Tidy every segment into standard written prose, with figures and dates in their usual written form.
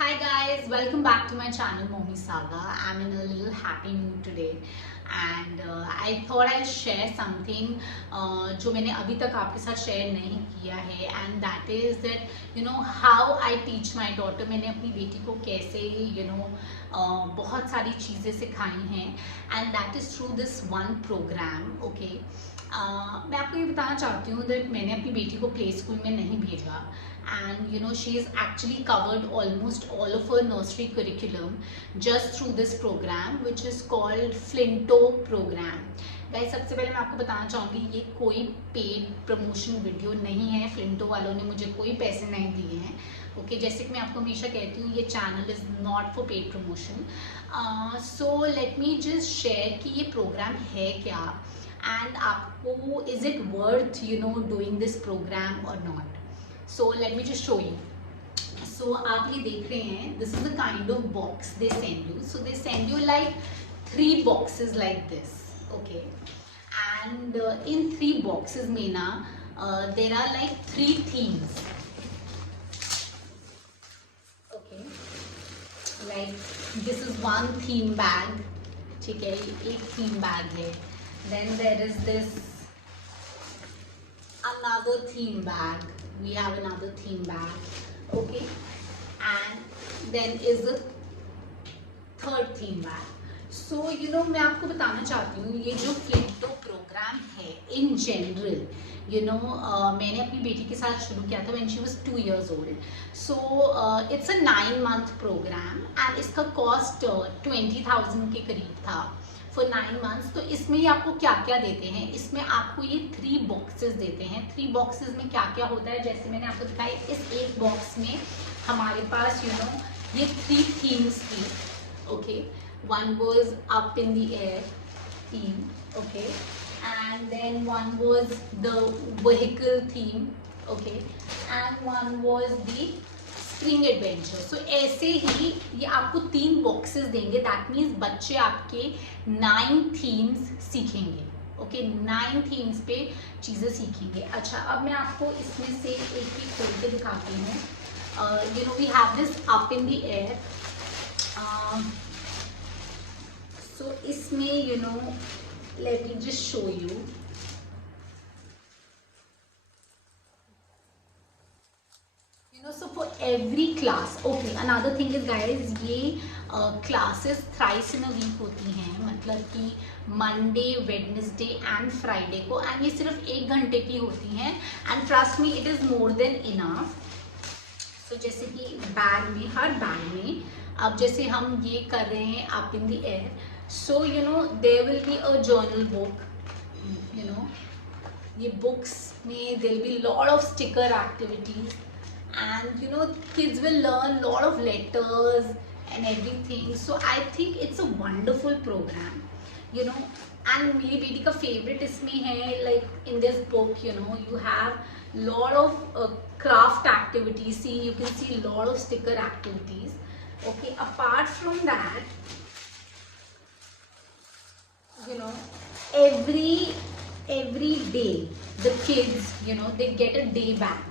Hi guys, welcome back to my channel Momi Saga. I'm in a little happy mood today and I thought I'll share something जो मैंने अभी तक आपके साथ share नहीं किया है and that is that how I teach my daughter. मैंने अपनी बेटी को कैसे बहुत सारी चीज़ें सिखाई हैं and that is through this one program. Okay. मैं आपको ये बताना चाहती हूँ that मैंने अपनी बेटी को प्ले स्कूल में नहीं भेजा and she is actually covered almost all of her nursery curriculum just through this program which is called Flinto program. Guys सबसे पहले मैं आपको बताना चाहूँगी ये कोई पेड प्रमोशन वीडियो नहीं है. फ्लिंटो वालों ने मुझे कोई पैसे नहीं दिए हैं. ओके जैसे कि मैं आपको हमेशा कहती हूँ ये channel is not for paid promotion. So let me just share कि ये प्रोग्राम है क्या एंड आपको is it worth doing this programme और not. So let me just show you. So आप ये देख रहे हैं this is the kind of box they send you. So they send you like 3 boxes like this. Okay. And in 3 boxes में ना there are like 3 themes. Okay. Like this is one theme bag. ठीक है ये एक theme bag है. Then there is this another theme bag. We have another theme bag, okay, and then is the third theme bag. So मैं आपको बताना चाहती हूँ ये जो फ्लिंटो प्रोग्राम है in general मैंने अपनी बेटी के साथ शुरू किया था when she was 2 years old. So it's a 9-month program and इसका कॉस्ट 20,000 के करीब था for 9 months. तो इसमें ये आपको क्या क्या देते हैं, इसमें आपको ये 3 बॉक्सेस देते हैं. 3 बॉक्सेस में क्या क्या होता है जैसे मैंने आपको दिखाई. इस एक बॉक्स में हमारे पास ये 3 थीम्स थी. Okay one was up in the air theme, okay, and then one was the vehicle theme, okay, and one was the spring adventure. So ऐसे ही ये आपको 3 बॉक्सेस देंगे. दैट मीन्स बच्चे आपके 9 थीम्स सीखेंगे. ओके 9 थीम्स पे चीज़ें सीखेंगे. अच्छा अब मैं आपको इसमें से एक ही खोल के दिखाती हूँ. We have this up in the air. So इसमें let me just show you. So for every class, okay, another thing is guys ये classes thrice in a week होती हैं. मतलब कि Monday, Wednesday and Friday को and ये सिर्फ 1 घंटे की होती हैं and trust me it is more than enough. So जैसे कि बैग में हर बैग में अब जैसे हम ये कर रहे हैं up in the air. So there will be a journal book. ये books में there will be lot of sticker activities. And kids will learn lot of letters and everything. So I think it's a wonderful program. And मेरी बेटी का favorite इसमें है like in this book you have lot of craft activities. See you can see lot of sticker activities. Okay apart from that every day the kids they get a day back.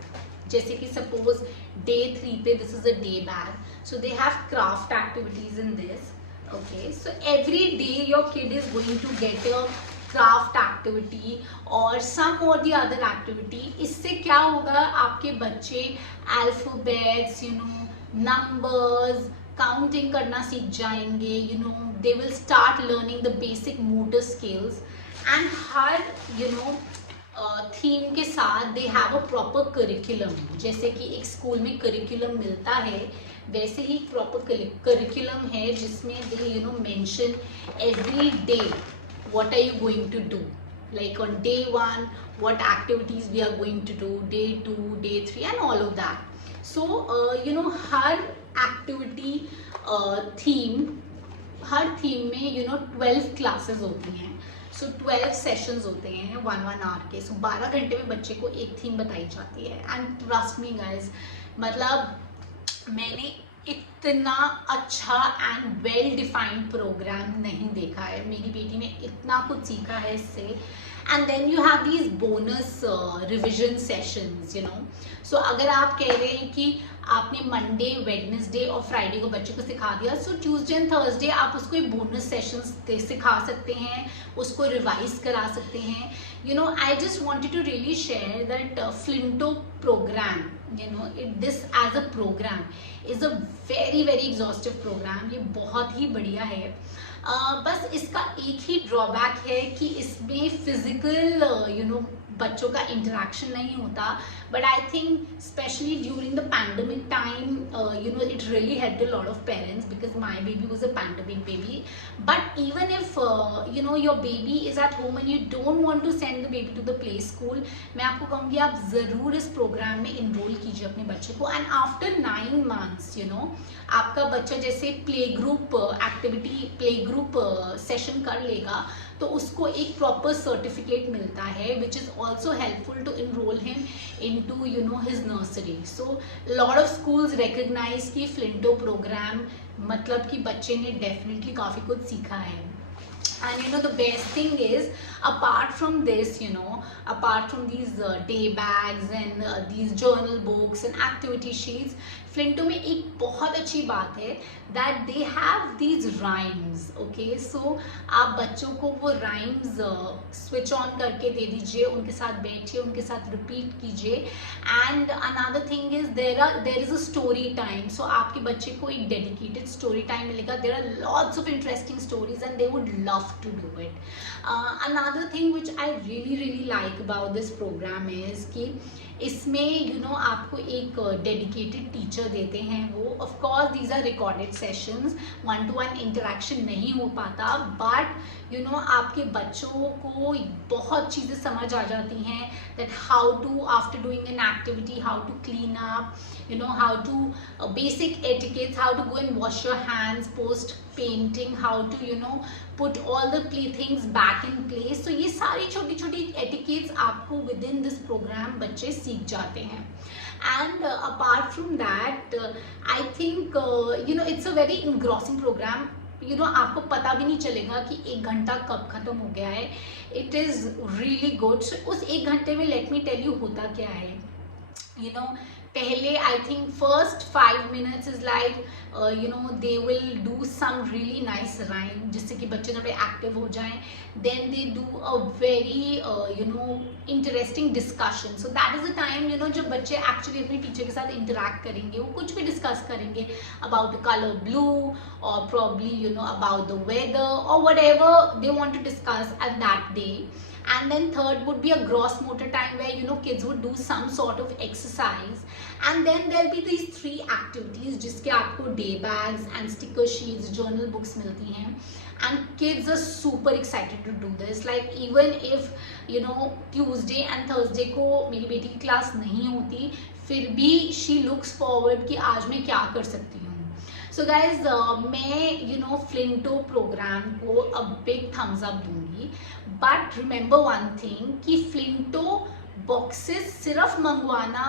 जैसे कि suppose day 3 पे this is a day bag. So they have craft activities in this. Okay so every day your kid is going to get a craft activity और some और the other activity. इससे क्या होगा आपके बच्चे alphabets numbers counting करना सीख जाएंगे. They will start learning the basic motor skills and her theme के साथ they have a proper curriculum. जैसे कि एक स्कूल में करिकुलम मिलता है वैसे ही प्रॉपर करिकुलम है जिसमें they mention every day what are you going to do. like on day 1 what activities we are going to do, day 2, day 3 and all of that. So her activity her theme में 12 classes होती हैं. सो 12 sessions होते हैं 1 our के. सो 12 घंटे में बच्चे को एक थीम बताई जाती है. एंड ट्रस्ट मी गाइज मतलब मैंने इतना अच्छा एंड वेल डिफाइंड प्रोग्राम नहीं देखा है. मेरी बेटी ने इतना कुछ सीखा है इससे and then you have these bonus revision sessions, you know. So अगर आप कह रहे हैं कि आपने मंडे, वेडनेसडे और फ्राइडे को बच्चे को सिखा दिया, सो ट्यूसडे एंड थर्सडे आप उसको एक बोनस सेशंस सिखा सकते हैं, उसको रिवाइज करा सकते हैं. You know, I just wanted to really share that Flinto program, you know, this as a program is a very very exhaustive program. ये बहुत ही बढ़िया है. बस इसका एक ही ड्रॉबैक है कि इसमें फिजिकल यू नो बच्चों का इंटरेक्शन नहीं होता, but I think specially during the pandemic time you know it really helped a lot of parents because my baby was a pandemic baby. But even if you know your baby is at home and you don't want to send the baby to the play school, मैं आपको कहूँगी आप ज़रूर इस programme में enrol कीजिए अपने बच्चे को. And after 9 months, you know, आपका बच्चा जैसे play group activity, play group session कर लेगा तो उसको एक प्रॉपर सर्टिफिकेट मिलता है, which is also helpful to enroll him into you know his nursery. So lot of schools recognise कि फ्लिंटो प्रोग्राम मतलब कि बच्चे ने डेफिनेटली काफ़ी कुछ सीखा है. And you know the best thing is, apart from this, you know, apart from these day bags and these journal books and activity sheets, Flinto में एक बहुत अच्छी बात है that they have these rhymes. Okay, so आप बच्चों को वो rhymes switch on करके दे दीजिए, उनके साथ बैठिए, उनके साथ repeat कीजिए. And another thing is there is a story time. So आपके बच्चे को एक dedicated story time मिलेगा. There are lots of interesting stories and they would love to do it. Another thing which I really like about this program is कि इसमें you know आपको एक dedicated teacher देते हैं. वो of course these are recorded sessions, 1-to-1 interaction नहीं हो पाता, बट यू नो आपके बच्चों को बहुत चीज़ें समझ आ जाती हैं that how to after doing an activity how to clean up, you know, how to basic etiquettes, how to go and wash your hands post painting, how to you know put all the playthings back in place. So ये सारी छोटी छोटी etiquettes आपको within this program बच्चे सीख जाते हैं. And apart from that, I think you know it's a very engrossing program. You know आपको पता भी नहीं चलेगा कि 1 घंटा कब खत्म हो गया है. It is really good. So उस 1 घंटे में let me tell you होता क्या है. You know, पहले I think first 5 minutes is like you know they will do some really nice rhyme जिससे कि बच्चे थोड़े एक्टिव हो जाएं. Then they do a very you know interesting discussion. So that is a time you know जब बच्चे actually अपने teacher के साथ इंटरेक्ट करेंगे, वो कुछ भी डिस्कस करेंगे अबाउट द कलर ब्लू और probably you know about the weather और whatever they want to discuss at that day. And then third would be a gross motor time where you know kids would do some sort of exercise. And then there'll be these 3 activities जिसके आपको day bags and sticker sheets, journal books मिलती हैं. And kids are super excited to do this. Like even if you know Tuesday and Thursday को मेरी बेटी की class नहीं होती, फिर भी she looks forward कि आज मैं क्या कर सकती हूँ. So guys, मैं you know Flinto प्रोग्राम को a big thumbs up दूंगी. But remember one thing कि Flinto बॉक्सेस सिर्फ मंगवाना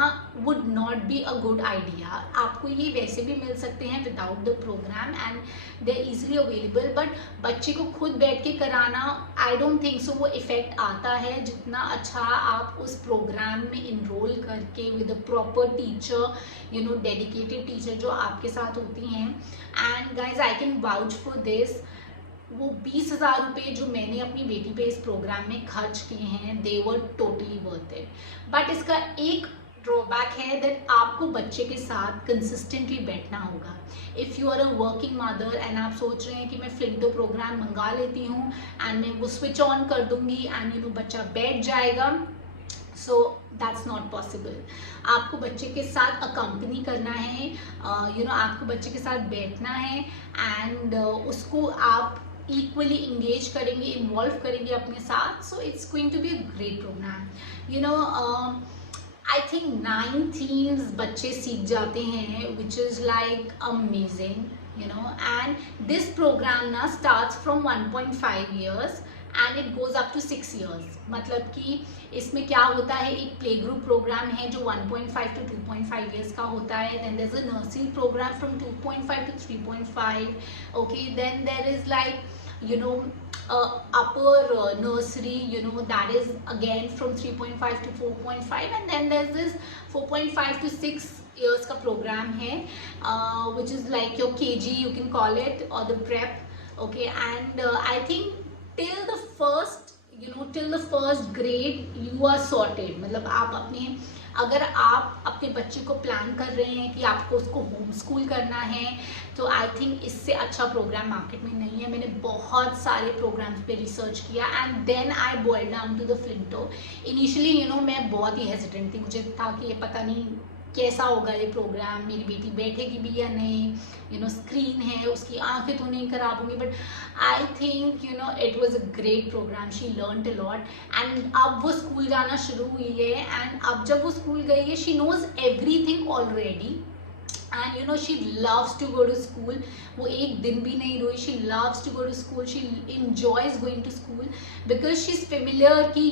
would not be a good idea. आपको ये वैसे भी मिल सकते हैं without the program and they're easily available. but बच्चे को खुद बैठ के कराना I don't think so वो इफेक्ट आता है जितना अच्छा आप उस प्रोग्राम में इनरोल करके with a proper teacher, you know dedicated teacher जो आपके साथ होती हैं. And guys, I can vouch for this. वो 20,000 रुपये जो मैंने अपनी बेटी पे इस प्रोग्राम में खर्च किए हैं, they were totally worth it. But इसका एक ड्रॉबैक है दैट आपको बच्चे के साथ कंसिस्टेंटली बैठना होगा. If you are a working mother and आप सोच रहे हैं कि मैं फ्लिंटो प्रोग्राम मंगा लेती हूँ एंड मैं वो स्विच ऑन कर दूंगी एंड यू नो बच्चा बैठ जाएगा, सो दैट्स नॉट पॉसिबल. आपको बच्चे के साथ अकम्पनी करना है, यू नो आपको बच्चे के साथ बैठना है एंड उसको आप equally engage करेंगे, इन्वॉल्व करेंगे अपने साथ. So it's going to be a great programme. You know I think 9 themes बच्चे सीख जाते हैं which is like amazing, you know. And this programme ना starts from 1.5 years and it goes up to 6 years. मतलब कि इसमें क्या होता है, एक प्ले ग्रुप प्रोग्राम है जो 1.5 to 2.5 years का होता है. Then there is a nursery programme from 2.5 to 3.5. Okay, then there is like you know upper nursery, that is again from 3.5 to 4.5, and then there's this 4.5 to 6 years का program है, which is like your KG you can call it, or the prep. Okay, and I think till the first grade you are sorted. मतलब आप अपने, अगर आप अपने बच्चे को प्लान कर रहे हैं कि आपको उसको होम स्कूल करना है, तो आई थिंक इससे अच्छा प्रोग्राम मार्केट में नहीं है. मैंने बहुत सारे प्रोग्राम्स पे रिसर्च किया and then I boil down to the Flinto. Initially मैं बहुत ही हेजिटेंट थी. मुझे था कि ये पता नहीं कैसा होगा ये प्रोग्राम, मेरी बेटी बैठेगी भी या नहीं, स्क्रीन है, उसकी आंखें तो नहीं खराब होंगी. But I think it was a great programme. She learned a lot. And अब वो स्कूल जाना शुरू हुई है, एंड अब जब वो स्कूल गई है, she knows everything already. And she loves to go to school. वो एक दिन भी नहीं रोई. She loves to go to school. She enjoys going to school because she is familiar कि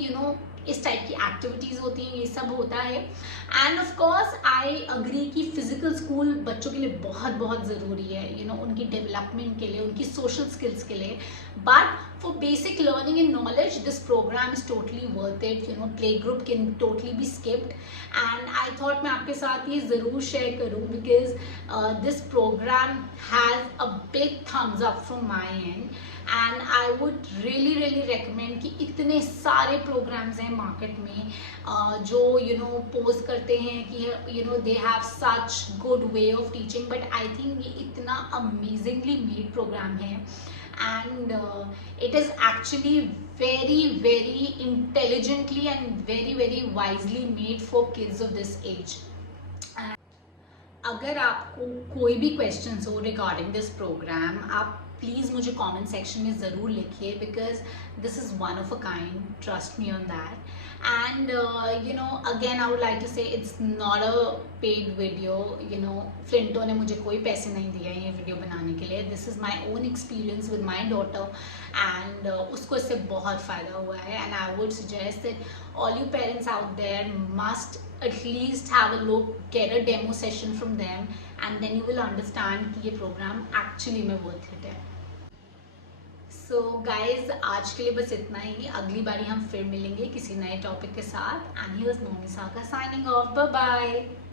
इस टाइप की एक्टिविटीज़ होती हैं, ये सब होता है. End of course I agree कि फिजिकल स्कूल बच्चों के लिए बहुत बहुत ज़रूरी है, उनकी डेवलपमेंट के लिए, उनकी सोशल स्किल्स के लिए. But for basic learning and knowledge this programme is totally worth it. Play group can totally be skipped. And I thought मैं आपके साथ ये ज़रूर शेयर करूँ because this programme has a big thumbs up from my end. And I would really recommend कि इतने सारे programmes हैं मार्केट में जो पोस्ट करते हैं कि they have such good way of teaching. But I think ये इतना अमेजिंगली मेड प्रोग्राम है, and it is actually very intelligently and very wisely made for kids of this age. अगर आपको कोई भी क्वेश्चंस हो रिगार्डिंग दिस प्रोग्राम, आप please मुझे कमेंट सेक्शन में ज़रूर लिखिए because this is one of a kind. Trust me on that. And again I would like to say it's not a paid video. Flinto ने मुझे कोई पैसे नहीं दिए हैं ये वीडियो बनाने के लिए. This is my own experience with my daughter, and उसको इससे बहुत फ़ायदा हुआ है. And I would suggest that all you parents out there must at least have a look, get a demo session from them, and then you will understand कि ये program actually में worth it है. So guys, आज के लिए बस इतना ही. अगली बारी हम फिर मिलेंगे किसी नए टॉपिक के साथ. And here's Momi Saka signing off. Bye bye.